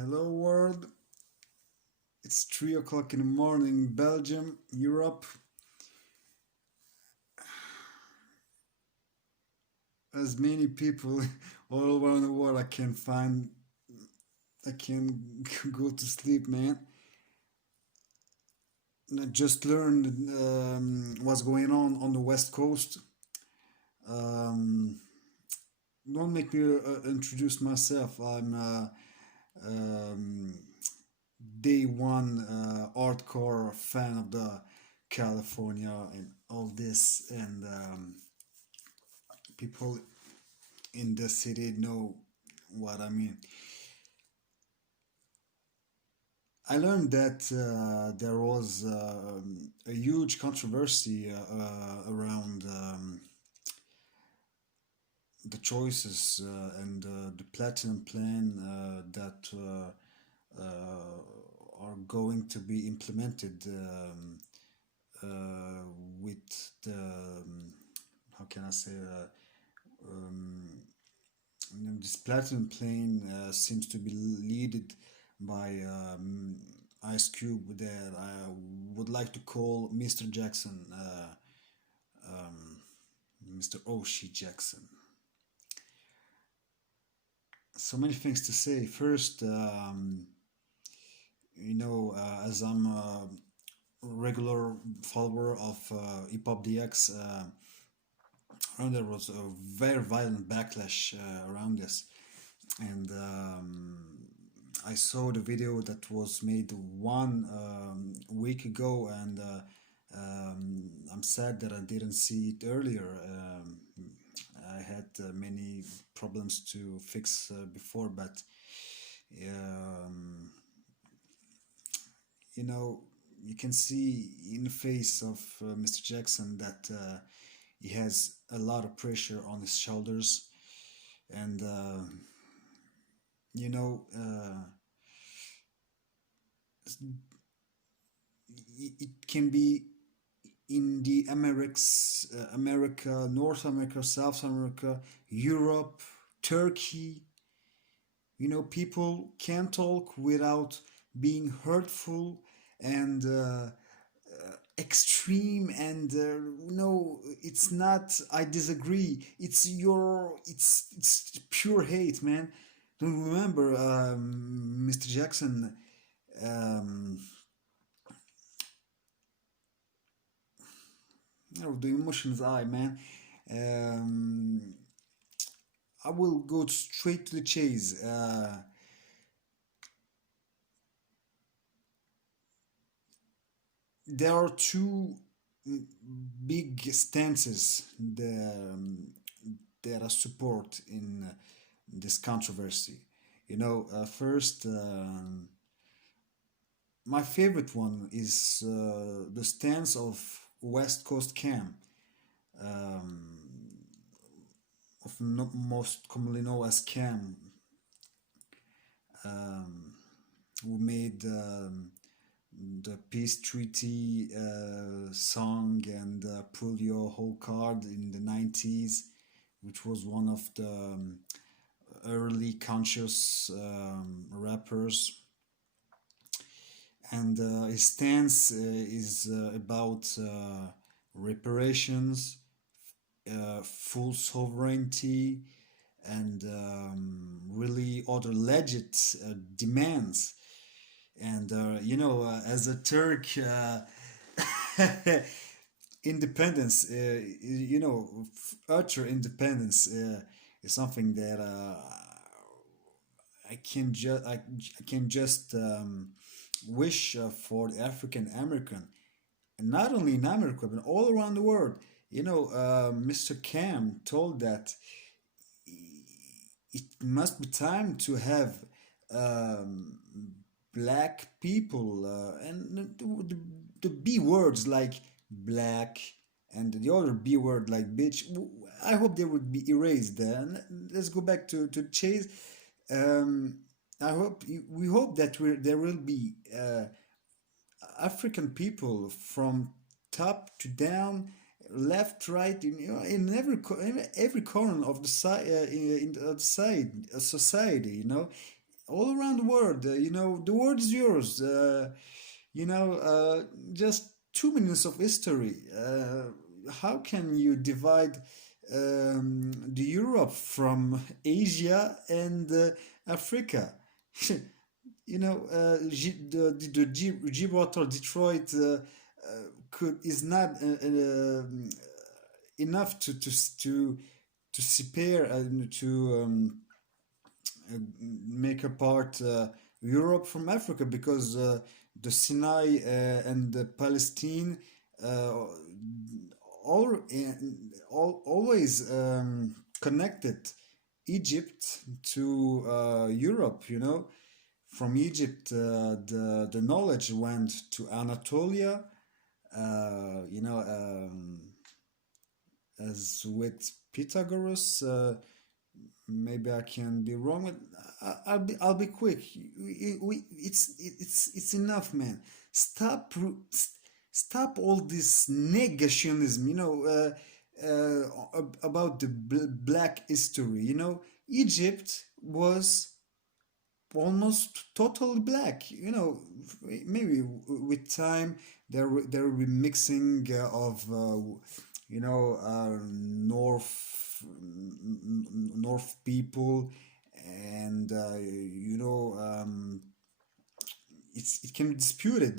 Hello world, it's 3 o'clock in the morning in Belgium, Europe. As many people all around the world, I can go to sleep, man. And I just learned what's going on the West Coast. Um, don't make me introduce myself. I'm um, day one hardcore fan of the California and all this, and people in the city know what I mean. I learned that there was a huge controversy around the choices and the platinum plan that are going to be implemented with the how can I say um, this platinum plane seems to be led by Ice Cube that I would like to call Mr. Jackson, um, Mr. Oshie Jackson. So many things to say. First, as I'm a regular follower of Hip Hop DX, and there was a very violent backlash around this, and I saw the video that was made 1 week ago, and I'm sad that I didn't see it earlier. I had many problems to fix before, but um, you know, you can see in the face of Mr. Jackson that he has a lot of pressure on his shoulders, and you know, it can be in the America, North America, South America, Europe, Turkey. People can talk without being hurtful and extreme, and no, it's not. I disagree. It's pure hate, man. Don't remember, Mr. Jackson. Um, the emotions, man. Um, I will go straight to the chase. There are two big stances that I support in this controversy. First, my favorite one is the stance of West Coast Cam, um, most commonly known as Cam, um, who made the peace treaty song and pull your whole card in the 90s, which was one of the early conscious rappers. And his stance is about reparations, full sovereignty, and really other legit demands. And as a Turk, independence, utter independence is something that I can just wish for the African American, and not only in America but all around the world. Mr. Cam told that it must be time to have um, black people and the B words like black and the other B word like bitch. I hope they would be erased. Let's go back to Chase. Um, we hope that there will be African people from top to down, left, right, in in every corner of the side, in the side society. all around the world. The world is yours. Just 2 minutes of history. How can you divide the Europe from Asia and Africa? The Gibraltar, Detroit could is not enough to spare to make apart Europe from Africa, because the Sinai and the Palestine uh, always connected Egypt to Europe. From Egypt, the knowledge went to Anatolia. As with Pythagoras. Maybe I can be wrong, but I'll be quick. It's enough, man. Stop all this negationism. About the black history. Egypt was almost totally black. Maybe with time there will be mixing of North people, and it can be disputed.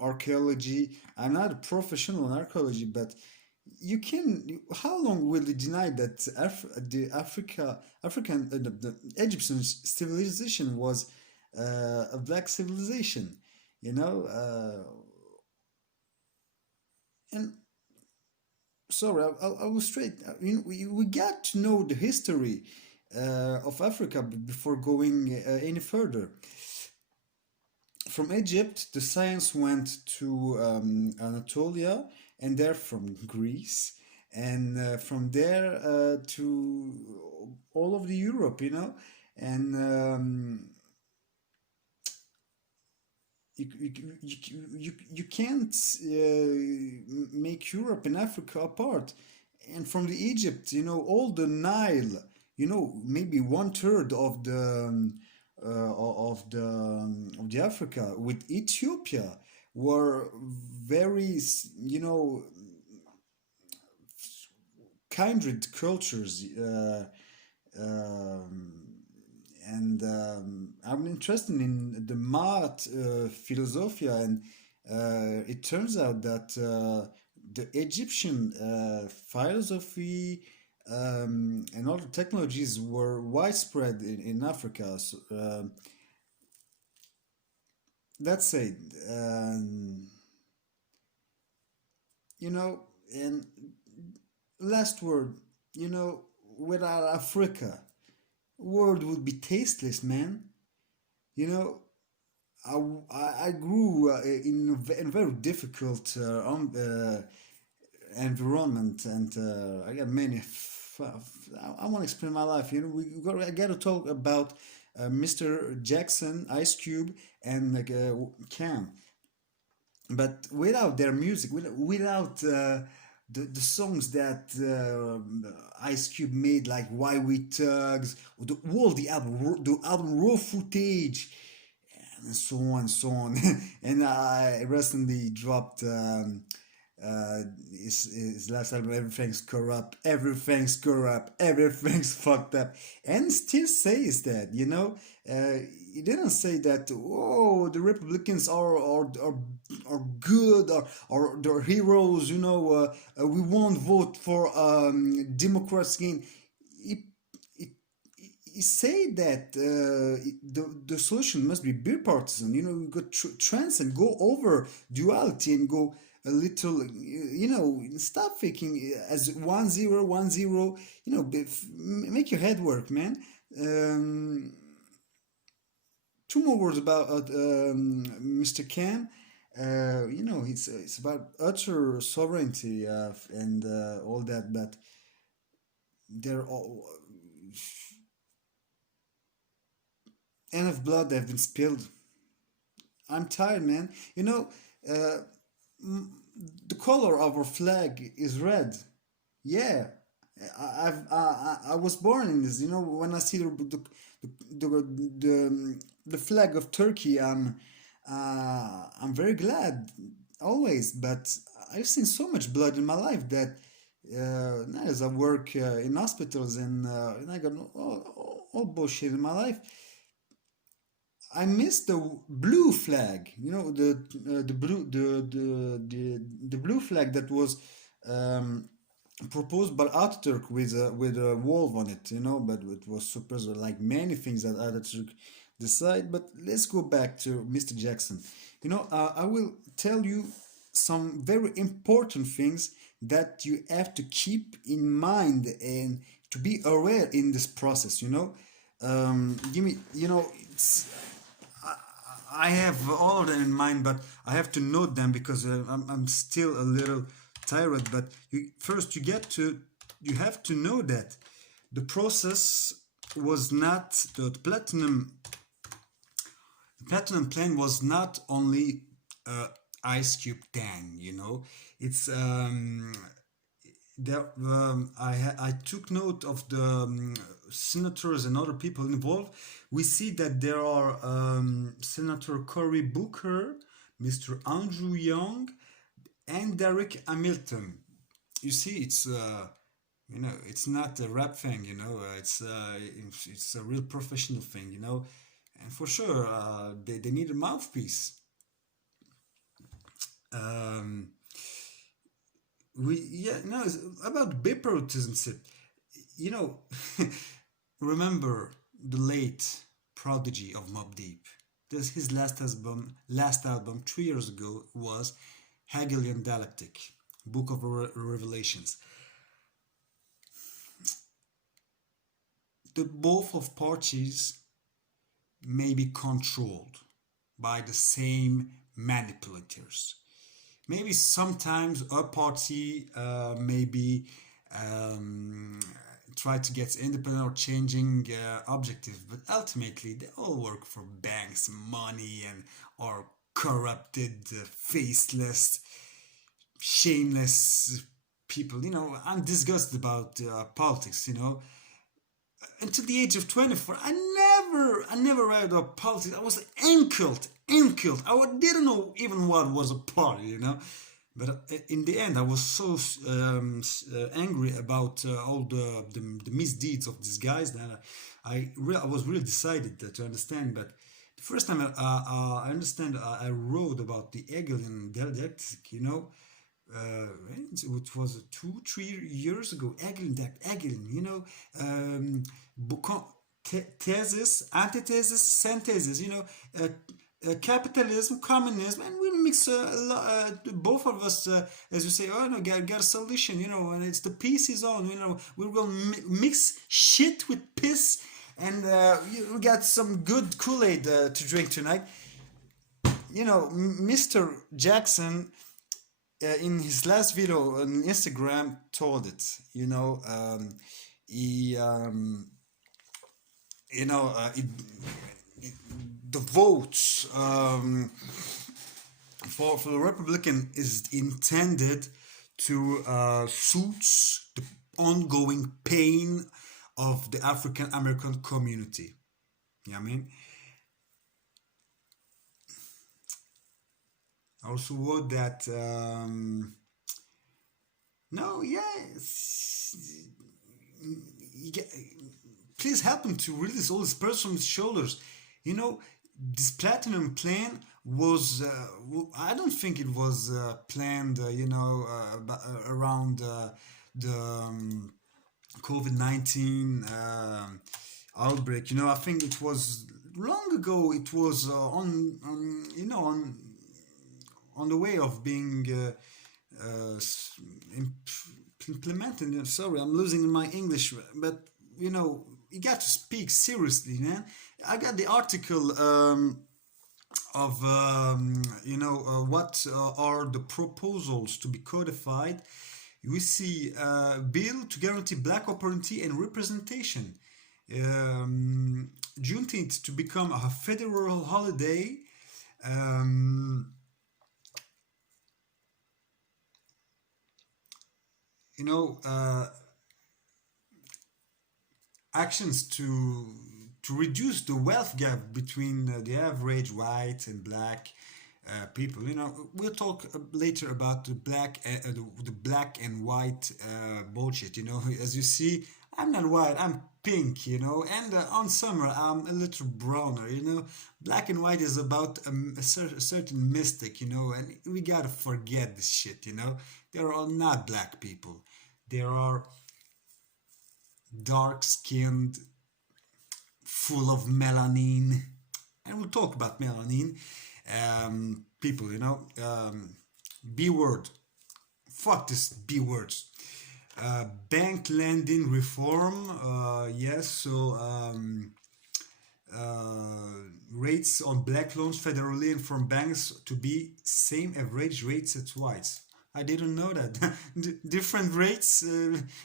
Archaeology. I'm not a professional in archaeology, but you can. How long will you deny that the African the Egyptian civilization was a black civilization? You know, and sorry, I was straight. We got to know the history of Africa before going any further. From Egypt, the science went to Anatolia, and there from Greece, and from there to all of the Europe, and you can't make Europe and Africa apart. And from the Egypt, all the Nile, maybe one third of the Africa with Ethiopia were very, kindred cultures. And I'm interested in the math philosophia, and it turns out that the Egyptian philosophy and other technologies were widespread in Africa. So, that's it. You know, and last word, without Africa, world would be tasteless, man. You know, I grew in a very difficult environment, and I got many. I want to explain my life. I got to talk about Mr. Jackson, Ice Cube, and like Cam. But without their music, without the songs that Ice Cube made, like Why We Thugs, or the album Raw Footage, and so on and so on. And I recently dropped his last album, Everything's Fucked Up, and still says that, he didn't say that, oh, the Republicans are good, or they're heroes, we won't vote for Democrats again. He, he, he say that the solution must be bipartisan. We got transcend, go over duality, and go a little, stop thinking as 1-0, 1-0. Make your head work, man. Two more words about Mr. Khan. It's about utter sovereignty and all that, but they're all enough blood that have been spilled. I'm tired, man. The color of our flag is red. Yeah, I was born in this. You know, when I see the flag of Turkey, I'm very glad always. But I've seen so much blood in my life that as I work in hospitals and I got all bullshit in my life. I miss the blue flag. You know, the blue flag that was um, proposed by Ataturk with a wolf on it. You know, but it was supposed like many things that Ataturk decide. But let's go back to Mr. Jackson. You know, I will tell you some very important things that you have to keep in mind and to be aware in this process. You know, give me. You know, I have all of them in mind, but I have to note them because I'm still a little tired. But first, you have to know that the process was not the platinum plan was not only Ice Cube Tang. You know, it's there. I took note of the senators and other people involved. We see that there are Senator Cory Booker, Mr. Andrew Young, and Derek Hamilton. You see, it's you know, it's not a rap thing. You know, it's a real professional thing. You know, and for sure they need a mouthpiece. Um, we yeah no it's about bipartisanship. You know, remember the late prodigy of Mobb Deep. This his last album 3 years ago was Hegelian Dialectic, Book of Revelations. The both of parties may be controlled by the same manipulators. Maybe sometimes a party maybe um, try to get independent or changing objective, but ultimately they all work for banks, money, and or corrupted, faceless, shameless people. You know, I'm disgusted about politics. You know, until the age of 24, I never read about politics. I was ankled. Didn't know even what was a party, you know. But in the end, I was so angry about all the misdeeds of these guys that I was really decided to understand. But the first time I understand, I wrote about the Hegelian dialectic, you know, it was 2 3 years ago. Hegelian, you know, thesis, antithesis, synthesis, you know, capitalism, communism, and we mix both of us, as you say, oh no, got a solution, you know, and it's the peace is on, you know, we're gonna mix shit with piss, and we got some good Kool-Aid to drink tonight. You know, Mr. Jackson in his last video on Instagram told it. You know, he you know the votes for the Republican is intended to suit the ongoing pain of the African American community. You know what I mean? I also wrote that no, yes, please help him to release all his pressure from his shoulders. You know, this platinum plan was, I don't think it was planned, you know, around the COVID 19 outbreak. You know, I think it was long ago, it was you know, on the way of being implemented. Sorry, I'm losing my English, but you know, you got to speak seriously, man. I got the article of you know what are the proposals to be codified. We see bill to guarantee black opportunity and representation. Juneteenth to become a federal holiday. Um, you know, actions to reduce the wealth gap between the average white and black people. You know, we'll talk later about the black and white bullshit. You know, as you see, I'm not white, I'm pink. You know, and on summer I'm a little browner. You know, black and white is about a certain mystic. You know, and we gotta forget this shit. You know, there are not black people. There are dark skinned, full of melanin, and we'll talk about melanin people. You know, B word. Fuck this B words. Bank lending reform. Yes, so rates on black loans federally and from banks to be same average rates as whites. I didn't know that. Different rates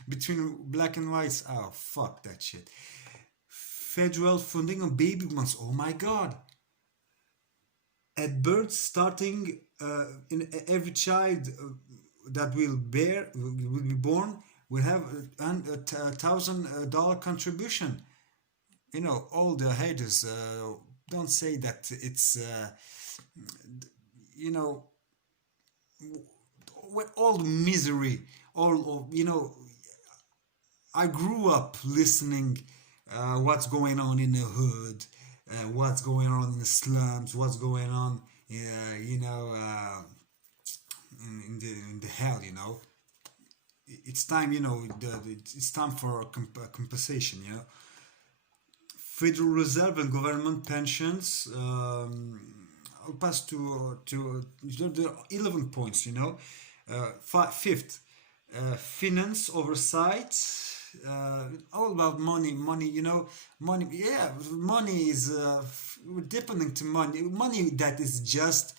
between black and whites. Oh, fuck that shit. Federal funding on baby bonds. Oh my god. At birth, starting in every child that will be born will have $1,000 contribution. You know, all the haters don't say that it's you know, with all the misery, all of, you know, I grew up listening what's going on in the hood, what's going on in the slums, what's going on, you know, in the hell, you know. It's time, you know, it's time for compensation, you know. Federal Reserve and government pensions. I'll pass to the 11 points, you know. Fifth, finance oversight. All about money, you know, money. Yeah, money is we're depending to money that is just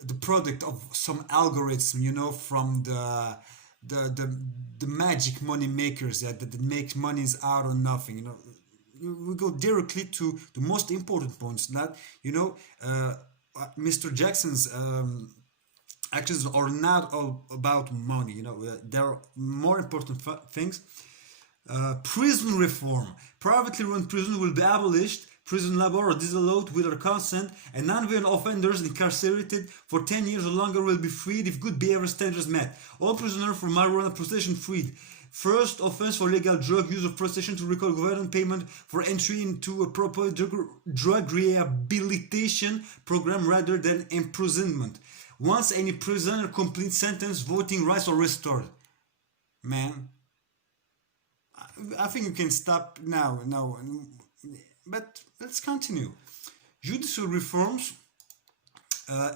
the product of some algorithm, you know, from the magic money makers that make monies out of nothing, you know. We go directly to the most important points that, you know, Mr. Jackson's actions are not all about money, you know. There are more important things. Prison reform. Privately run prison will be abolished. Prison labor or disallowed without consent, and non-violent offenders incarcerated for 10 years or longer will be freed if good behavior standards met. All prisoners for marijuana possession freed. First offense for legal drug use of prostitution to recall government payment for entry into a proper drug rehabilitation program rather than imprisonment. Once any prisoner completes sentence, voting rights are restored. Man, I think you can stop now. But let's continue. Judicial reforms,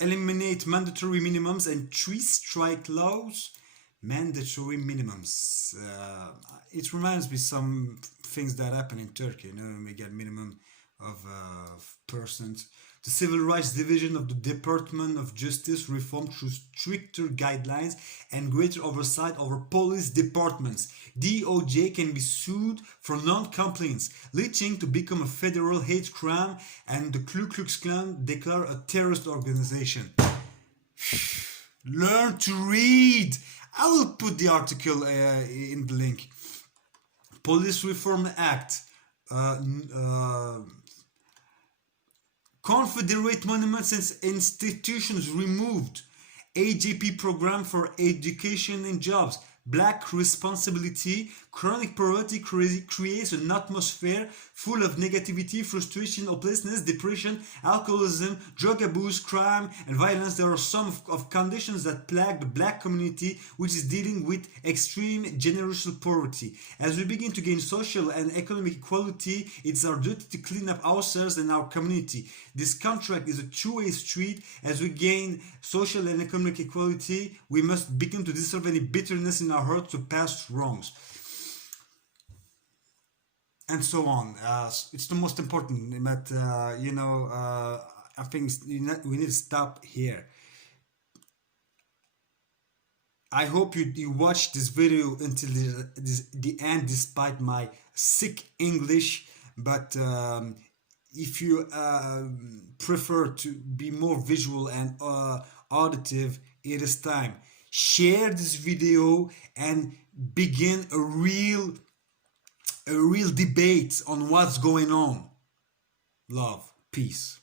eliminate mandatory minimums and three-strike laws. Mandatory minimums. It reminds me some things that happen in Turkey. You know, we get minimum of persons. The Civil Rights Division of the Department of Justice reformed through stricter guidelines and greater oversight over police departments. DOJ can be sued for non-compliance, leading to become a federal hate crime, and the Ku Klux Klan declared a terrorist organization. Learn to read. I will put the article in the link. Police Reform Act. Confederate monuments and institutions removed. AJP program for education and jobs. Black responsibility. Chronic poverty creates an atmosphere full of negativity, frustration, hopelessness, depression, alcoholism, drug abuse, crime, and violence. There are some of conditions that plague the black community, which is dealing with extreme generational poverty. As we begin to gain social and economic equality, it's our duty to clean up ourselves and our community. This contract is a two-way street. As we gain social and economic equality, we must begin to dissolve any bitterness in our hearts to past wrongs. And so on. It's the most important, but you know, I think we need to stop here. I hope you watched this video until the end, despite my sick English. But if you prefer to be more visual and auditive, it is time. Share this video and begin a real a real debate on what's going on. Love, peace.